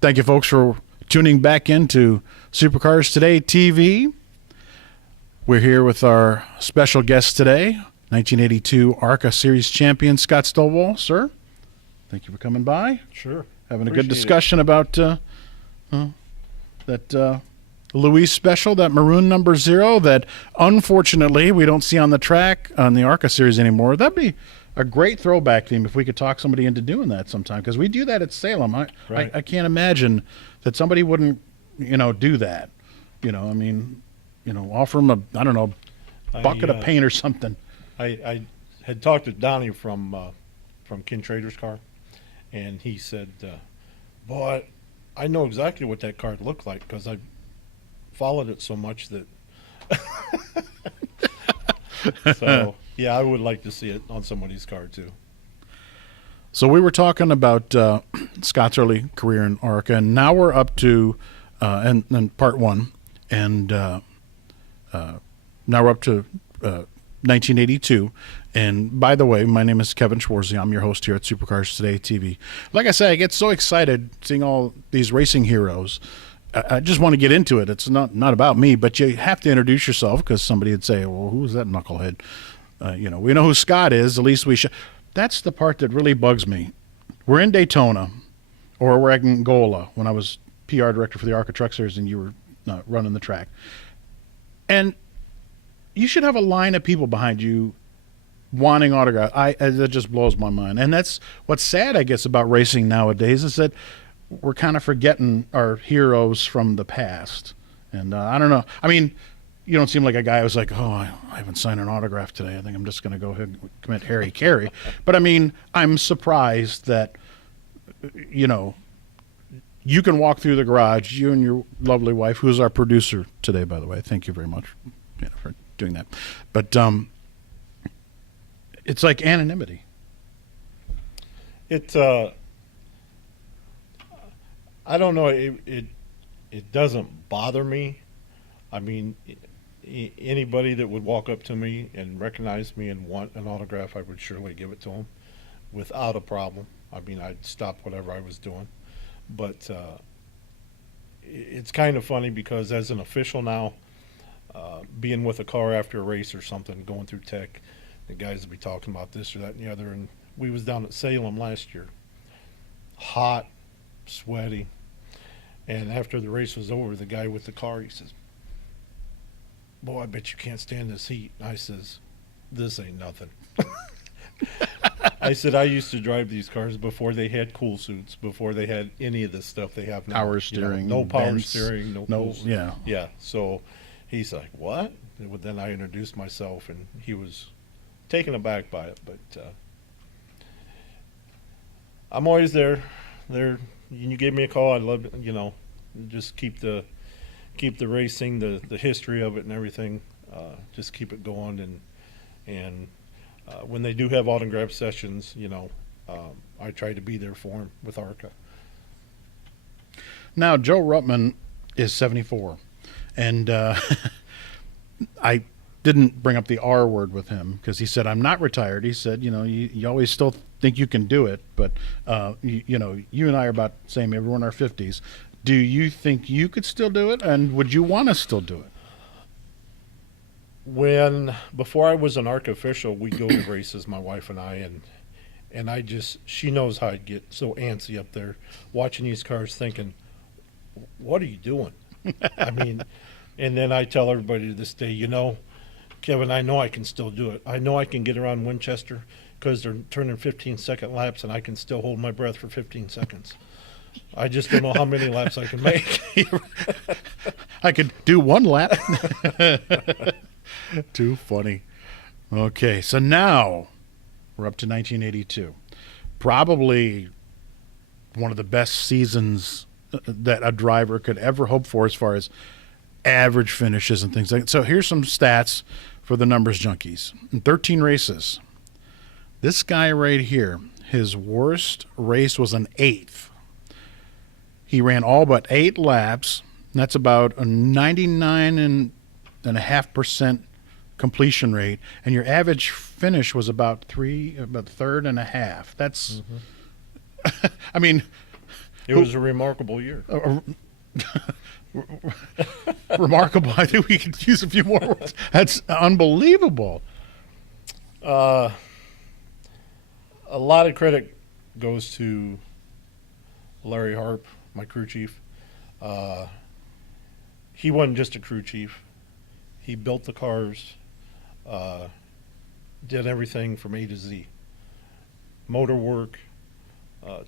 Thank you, folks, for tuning back into Supercars Today TV. We're here with our special guest today, 1982 ARCA Series champion Scott Stovall. Sir, thank you for coming by. Sure. Having a good discussion about that Louise special, that maroon number 0 that unfortunately we don't see on the track on the ARCA Series anymore. That'd be a great throwback theme if we could talk somebody into doing that sometime, because we do that at Salem. I can't imagine that somebody wouldn't, do that. Offer them a bucket of paint or something. I had talked to Donnie from Ken Trader's car, and he said, boy, I know exactly what that car looked like because I followed it so much that so yeah, I would like to see it on somebody's car too. So we were talking about Scott's early career in ARCA, and now we're up to and part 1, and now we're up to 1982. And by the way, my name is Kevin Schwarzy. I'm your host here at Supercars Today TV. Like I said, I get so excited seeing all these racing heroes. I just want to get into it. It's not about me, but you have to introduce yourself, because somebody would say, well, who's that knucklehead? We know who Scott is. At least we should. That's the part that really bugs me. We're in Daytona, or we're at Angola when I was PR director for the ARCA Truck Series and you were running the track. And you should have a line of people behind you wanting autographs. That just blows my mind. And that's what's sad, I guess, about racing nowadays, is that we're kind of forgetting our heroes from the past. And I don't know. I mean, you don't seem like a guy who's like, oh, I haven't signed an autograph today. I think I'm just going to go ahead and commit Harry Carey. But, I mean, I'm surprised that, you can walk through the garage, you and your lovely wife, who's our producer today, by the way. Thank you very much for doing that. But it's like anonymity. I don't know. It doesn't bother me. I mean, anybody that would walk up to me and recognize me and want an autograph, I would surely give it to them without a problem. I mean, I'd stop whatever I was doing. But it's kind of funny because as an official now, being with a car after a race or something, going through tech, the guys will be talking about this or that and the other. And we was down at Salem last year, hot, sweaty. And after the race was over, the guy with the car, he says, boy, I bet you can't stand this heat. I says, this ain't nothing. I said, I used to drive these cars before they had cool suits, before they had any of this stuff they have now. Power steering. No power vents, steering, no cool suit. Yeah. Yeah. So he's like, what? And then I introduced myself, and he was taken aback by it. But I'm always there. You gave me a call. I'd love to, just keep the racing, the history of it and everything. Just keep it going. And when they do have autograph sessions, I try to be there for them with ARCA. Now, Joe Ruttman is 74, and I didn't bring up the R word with him because he said, I'm not retired. He said, you always still think you can do it, but, you and I are about the same. We're in our 50s. Do you think you could still do it, and would you want to still do it? Before I was an ARCA official, we'd go to races, my wife and I, and she knows how I'd get so antsy up there watching these cars thinking, what are you doing? I mean, and then I tell everybody to this day, Kevin, I know I can still do it. I know I can get around Winchester because they're turning 15-second laps, and I can still hold my breath for 15 seconds. I just don't know how many laps I can make. I could do one lap. Too funny. Okay, so now we're up to 1982. Probably one of the best seasons that a driver could ever hope for as far as average finishes and things like that. So here's some stats for the numbers junkies. In 13 races, this guy right here, his worst race was an 8th. He ran all but 8 laps. That's about a 99.5% completion rate, and your average finish was about third and a half. That's, I mean, It was a remarkable year. Remarkable. I think we could use a few more words. That's unbelievable. A lot of credit goes to Larry Harp, my crew chief. He wasn't just a crew chief. He built the cars, did everything from A to Z. Motor work,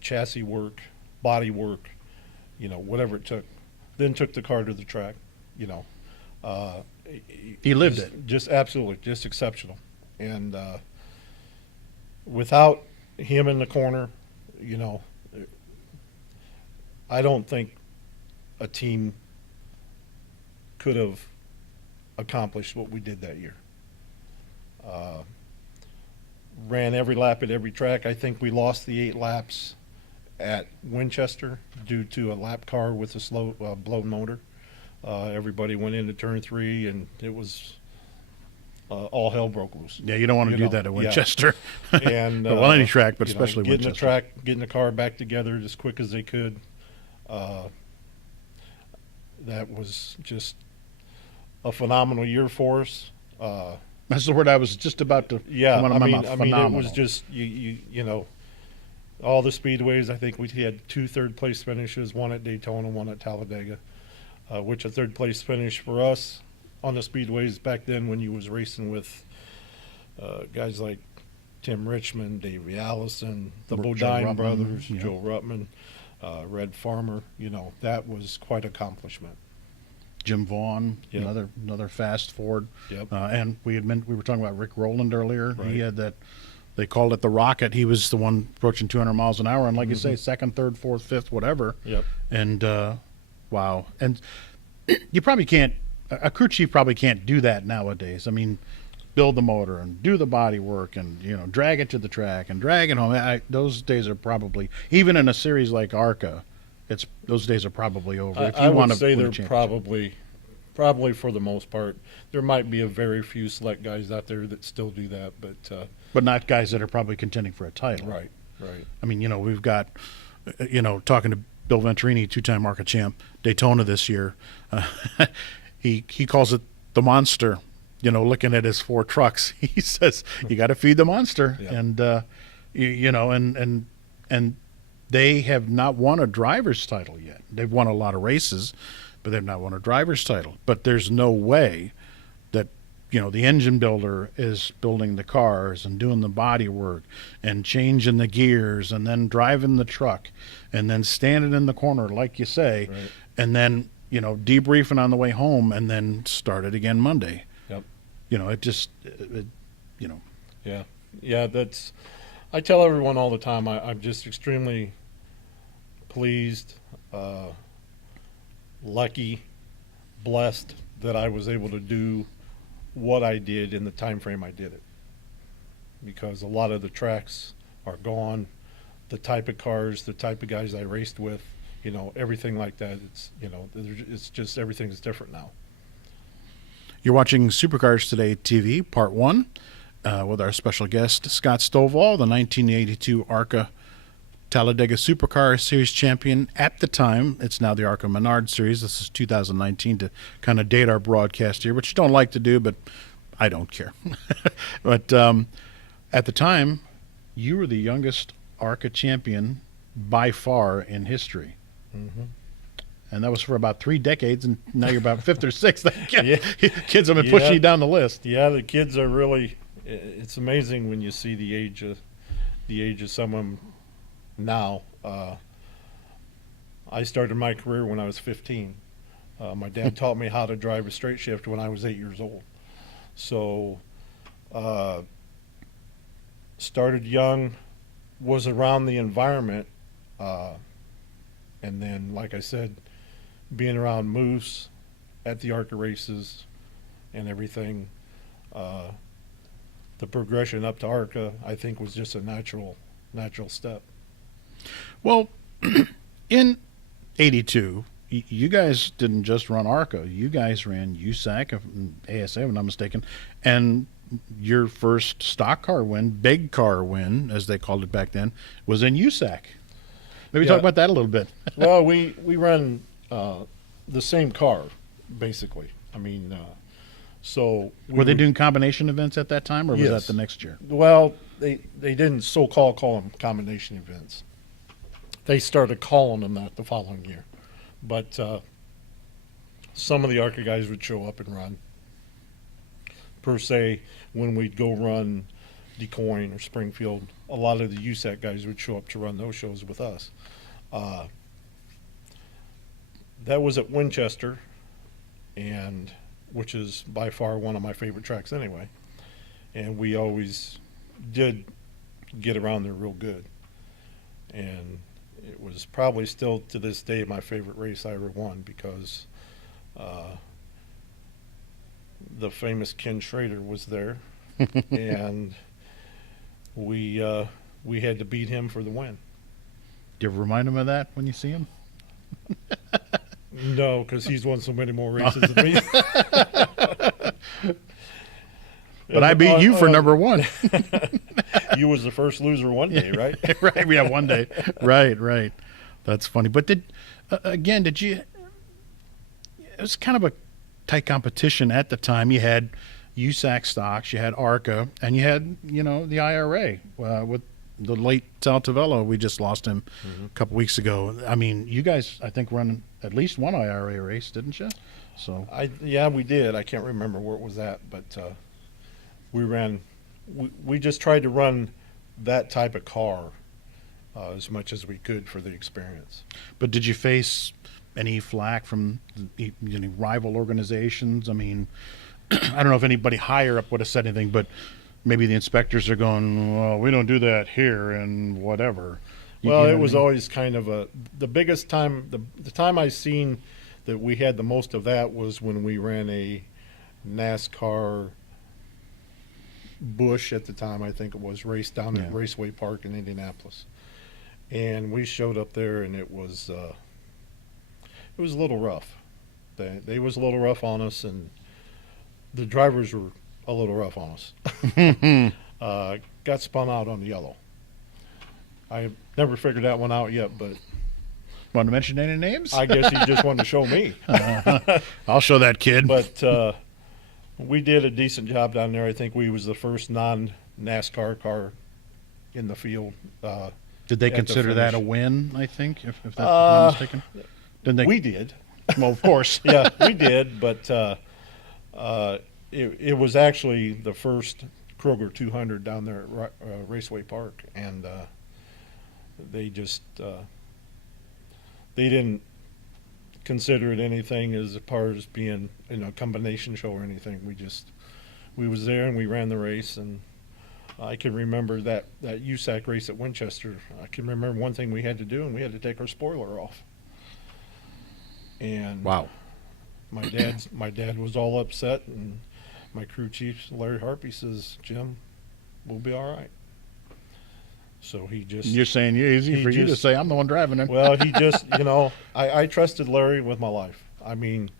chassis work, body work, whatever it took. Then took the car to the track, He lived it. Just absolutely, just exceptional. And without him in the corner, I don't think a team could have accomplished what we did that year. Ran every lap at every track. I think we lost the 8 laps at Winchester due to a lap car with a slow blown motor. Everybody went into turn 3, and it was all hell broke loose. Yeah, you don't want to do that at Winchester. Yeah. And well, any track, but especially Winchester. Getting the car back together as quick as they could. That was just a phenomenal year for us. That's the word I was just about to come out of my mouth. I mean, it was just all the speedways. I think we had 2 third-place finishes, one at Daytona, one at Talladega, which a third-place finish for us on the speedways back then when you was racing with guys like Tim Richmond, Davey Allison, the Bodine brothers, yeah. Joe Ruttman, Red Farmer. That was quite an accomplishment. Jim Vaughn, Yep. another fast Ford. Yep. And we were talking about Rick Rowland earlier. Right. He had that. They called it the Rocket. He was the one approaching 200 miles an hour, and like you say, second, third, fourth, fifth, whatever. Yep. And wow. And you probably can't. A crew chief probably can't do that nowadays. I mean, build the motor and do the body work and drag it to the track and drag it home. Those days are probably, even in a series like ARCA, those days are probably over. If you I want would to say win a they're championship. probably for the most part. There might be a very few select guys out there that still do that, But not guys that are probably contending for a title. right. I mean, we've got, talking to Bill Venturini, 2-time ARCA champ, Daytona this year. He calls it the monster. Looking at his 4 trucks, he says you got to feed the monster, Yeah. and and they have not won a driver's title yet. They've won a lot of races, but they've not won a driver's title. But there's no way that the engine builder is building the cars and doing the body work and changing the gears and then driving the truck and then standing in the corner, like you say, Right. and then debriefing on the way home and then start it again Monday. Yep. Yeah. That's. I tell everyone all the time. I'm just extremely pleased, lucky, blessed that I was able to do what I did in the time frame I did it. Because a lot of the tracks are gone, the type of cars, the type of guys I raced with, everything like that. It's just everything's different now. You're watching Supercars Today TV, Part 1, with our special guest, Scott Stovall, the 1982 ARCA Talladega Supercar Series champion at the time. It's now the ARCA Menard Series. This is 2019 to kind of date our broadcast here, which you don't like to do, but I don't care. But at the time, you were the youngest ARCA champion by far in history. Mm-hmm. And that was for about 3 decades, and now you're about 5th or 6th. Yeah. Kids have been pushing you down the list. Yeah, the kids are really. It's amazing when you see the age of someone now. I started my career when I was 15. My dad taught me how to drive a straight shift when I was 8 years old. So, started young, was around the environment, and then, like I said, being around Moose at the ARCA races and everything, the progression up to ARCA, I think, was just a natural step. Well, in 82, you guys didn't just run ARCA. You guys ran USAC, ASA, if I'm not mistaken, and your first stock car win, big car win, as they called it back then, was in USAC. Maybe Yeah. talk about that a little bit. Well, we run the same car, basically. I mean, so Were they doing combination events at that time, or was Yes. that the next year? Well, they didn't call them combination events. They started calling them that the following year, but some of the ARCA guys would show up and run. Per se, when we'd go run DuQuoin or Springfield, a lot of the USAC guys would show up to run those shows with us. That was at Winchester, and which is by far one of my favorite tracks anyway. And we always did get around there real good. And it was probably still to this day my favorite race I ever won, because the famous Ken Schrader was there, and we had to beat him for the win. Do you ever remind him of that when you see him? No, because he's won so many more races than me. But I beat you for number one. You was the first loser one day, right? Right. Yeah, one day. Right. That's funny. But did you? It was kind of a tight competition at the time. You had USAC stocks, you had ARCA, and you had the IRA with the late Sal Tavello. We just lost him a couple weeks ago. I mean, you guys, I think, run at least one IRA race, didn't you? So yeah, we did. I can't remember where it was at, but we ran. We just tried to run that type of car as much as we could for the experience. But did you face any flack from any rival organizations? I mean, I don't know if anybody higher up would have said anything, but maybe the inspectors are going, well, we don't do that here and whatever. Well, it was always kind of the biggest time, the time I seen that we had the most of that was when we ran a NASCAR Busch at the time, I think it was, race down at Raceway Park in Indianapolis. And we showed up there, and it was a little rough. They was a little rough on us, and the drivers were a little rough on us. Got spun out on the yellow. I never figured that one out yet, but want to mention any names? I guess he just wanted to show me. I'll show that kid. But we did a decent job down there. I think we was the first non-NASCAR car in the field. Did they consider that a win, I think, if that's not mistaken? Didn't they? We did. Well, of course. Yeah, we did, but it was actually the first Kroger 200 down there at Raceway Park, and they just they didn't consider it anything as far as being a combination show or anything. We was there and we ran the race, and I can remember that USAC race at Winchester. I can remember one thing we had to do, and we had to take our spoiler off. And wow, my dad was all upset, and my crew chief Larry Harpy says, "Jim, we'll be all right." So he just. You're saying easy for you to say I'm the one driving it. Well, he just, I trusted Larry with my life. I mean,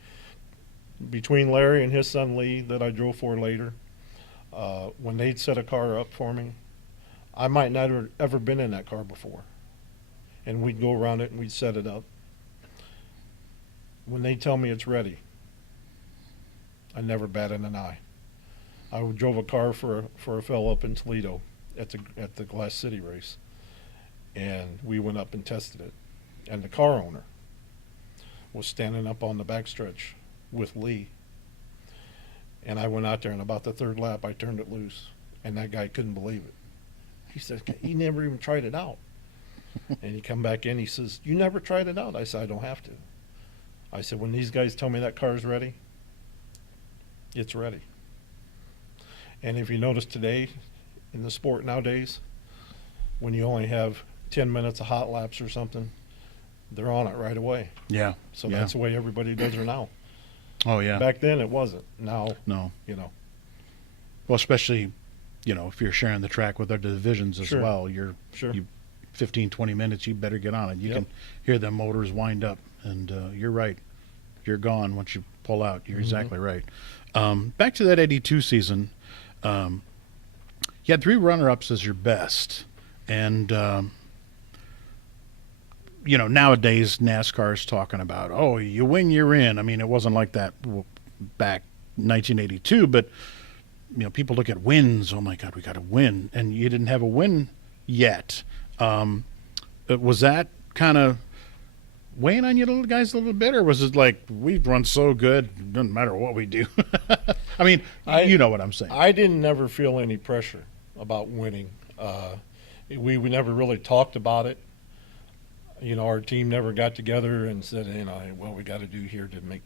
between Larry and his son Lee that I drove for later, when they'd set a car up for me, I might not have ever been in that car before. And we'd go around it and we'd set it up. When they tell me it's ready, I never batted an eye. I drove a car for a fellow up in Toledo at the Glass City race, and we went up and tested it. And the car owner was standing up on the backstretch with Lee. And I went out there, and about the third lap, I turned it loose, and that guy couldn't believe it. He said, he never even tried it out. And he come back in, he says, "You never tried it out?" I said, "I don't have to." I said, "When these guys tell me that car's ready, it's ready." And if you notice today, in the sport nowadays, when you only have 10 minutes of hot laps or something, they're on it right away. Yeah. So that's the way everybody does it now. Oh, yeah. Back then it wasn't. Now, no. Well, especially, if you're sharing the track with other divisions as Sure. well, you 15, 20 minutes, you better get on it. You can hear them motors wind up, and you're right. You're gone once you pull out. You're exactly right. Back to that 82 season, you had 3 runner-ups as your best, and nowadays NASCAR's talking about, oh, you win, you're in. I mean, it wasn't like that back 1982, but people look at wins. Oh my God, we got to win, and you didn't have a win yet. Was that kind of weighing on you little guys a little bit, or was it like we've run so good, doesn't matter what we do? I mean, you know what I'm saying. I didn't never feel any pressure about winning. We never really talked about it. Our team never got together and said, what we got to do here to make,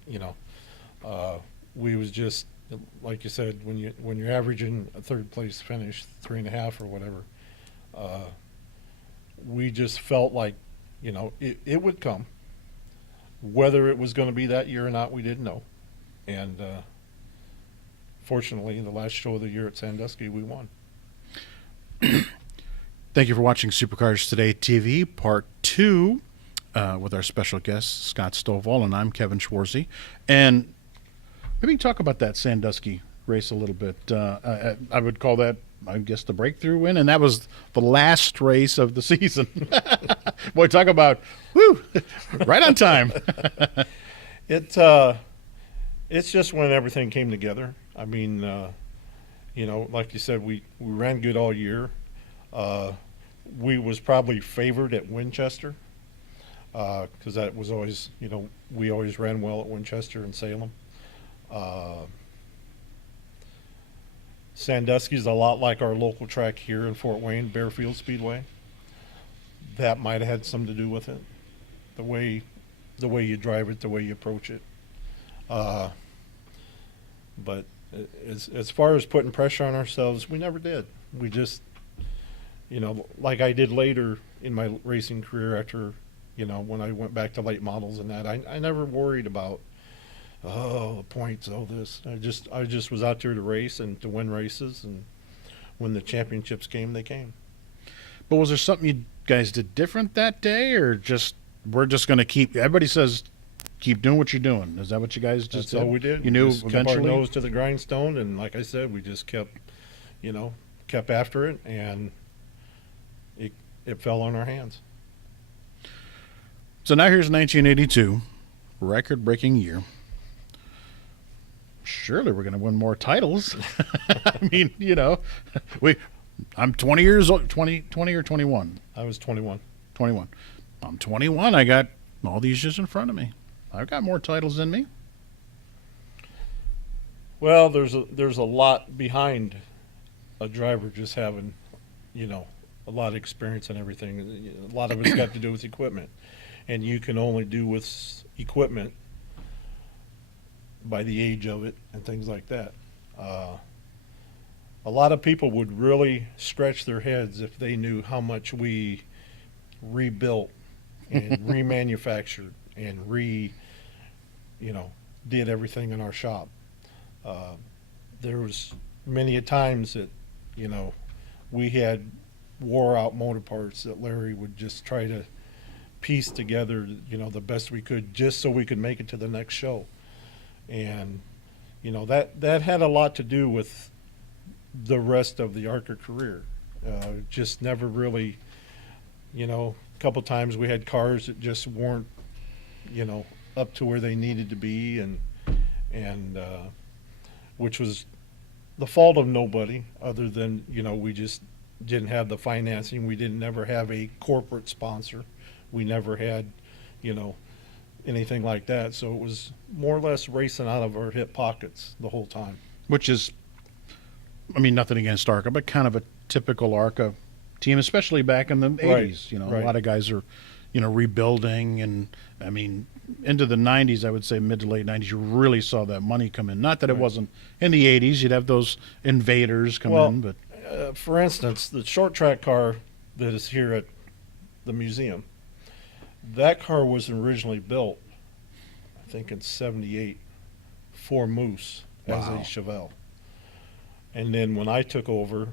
we was just, like you said, when you're averaging a third place finish, 3.5 or whatever, we just felt like, it would come. Whether it was going to be that year or not, we didn't know. And fortunately, the last show of the year at Sandusky, we won. Thank you for watching Supercars Today TV, Part 2, with our special guest, Scott Stovall, and I'm Kevin Schwarzy. And maybe talk about that Sandusky race a little bit. I would call that, I guess, the breakthrough win, and that was the last race of the season. Boy, talk about, right on time. It's just when everything came together. I mean, like you said, we ran good all year. We was probably favored at Winchester because that was always, we always ran well at Winchester and Salem. Sandusky's a lot like our local track here in Fort Wayne, Bearfield Speedway. That might have had something to do with it. The way you drive it, the way you approach it. But as far as putting pressure on ourselves, we never did. We just, like I did later in my racing career after, when I went back to late models and that, I never worried about, points, this. I just was out there to race and to win races, and when the championships came, they came. But was there something you guys did different that day, or we're just going to keep? Everybody says keep doing what you're doing. Is that what you guys just did? That's all we did. You knew just eventually. kept our nose to the grindstone, and like I said, we just kept after it, and it fell on our hands. So now here's 1982, record-breaking year. Surely we're going to win more titles. I mean, I'm 20 years old, 20 or 21? I was 21. 21. I'm 21. I got all these years in front of me. I've got more titles than me. Well, there's a lot behind a driver just having, a lot of experience and everything. A lot of it's got to do with equipment, and you can only do with equipment by the age of it and things like that. A lot of people would really scratch their heads if they knew how much we rebuilt and remanufactured and did everything in our shop. There was many a times that, we had wore out motor parts that Larry would just try to piece together, the best we could just so we could make it to the next show. And, that had a lot to do with the rest of the ARCA career. Just never really, a couple times we had cars that just weren't, up to where they needed to be, and which was the fault of nobody other than, we just didn't have the financing. We didn't never have a corporate sponsor. We never had, anything like that. So it was more or less racing out of our hip pockets the whole time. Which is, nothing against ARCA, but kind of a typical ARCA team, especially back in the 80s. Right. A lot of guys are, rebuilding, and into the 90s, I would say mid to late 90s, you really saw that money come in. Not that it wasn't in the 80s. You'd have those invaders come in, but for instance, the short track car that is here at the museum, that car was originally built, I think in '78, for Moose as a Chevelle. And then when I took over,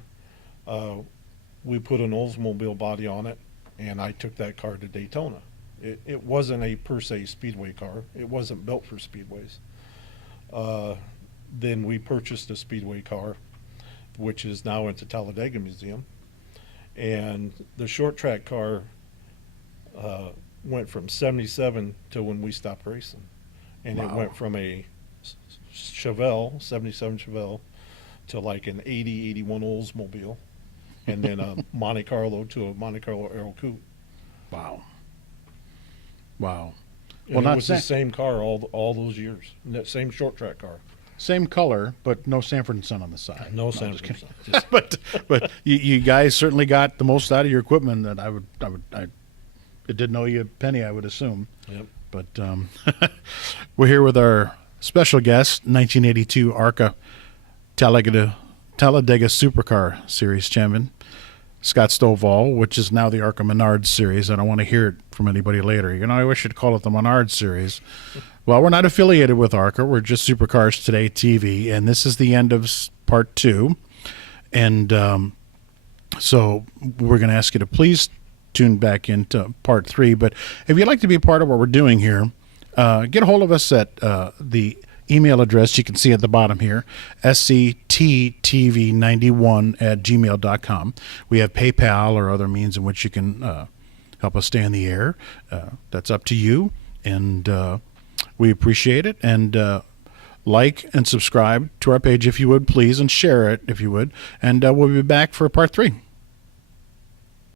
we put an Oldsmobile body on it, and I took that car to Daytona. It wasn't a per se speedway car. It wasn't built for speedways. Then we purchased a speedway car, which is now at the Talladega Museum. And the short track car, went from 77 to when we stopped racing. And it Wow. went from a Chevelle, 77 Chevelle, to like an 80, 81 Oldsmobile. And then a Monte Carlo to a Monte Carlo Aero Coupe. Wow. Wow. And Well, it not was the same car all those years. That same short track car. same color, but no Sanford and Son on the side. No I'm Sanford. just kidding. Just- but you guys certainly got the most out of your equipment that I it didn't owe you a penny, I would assume. Yep. But we're here with our special guest, 1982 ARCA Talladega Supercar Series champion, Scott Stovall, which is now the ARCA Menards Series. I don't want to hear it from anybody later. I wish you'd call it the Menards Series. Well, we're not affiliated with ARCA. We're just Supercars Today TV, and this is the end of part 2. And so we're going to ask you to please tune back into part 3. But if you'd like to be a part of what we're doing here, get a hold of us at the email address you can see at the bottom here, scttv91@gmail.com. We have PayPal or other means in which you can help us stay in the air. That's up to you, and we appreciate it. And like and subscribe to our page if you would, please, and share it if you would. And we'll be back for part 3.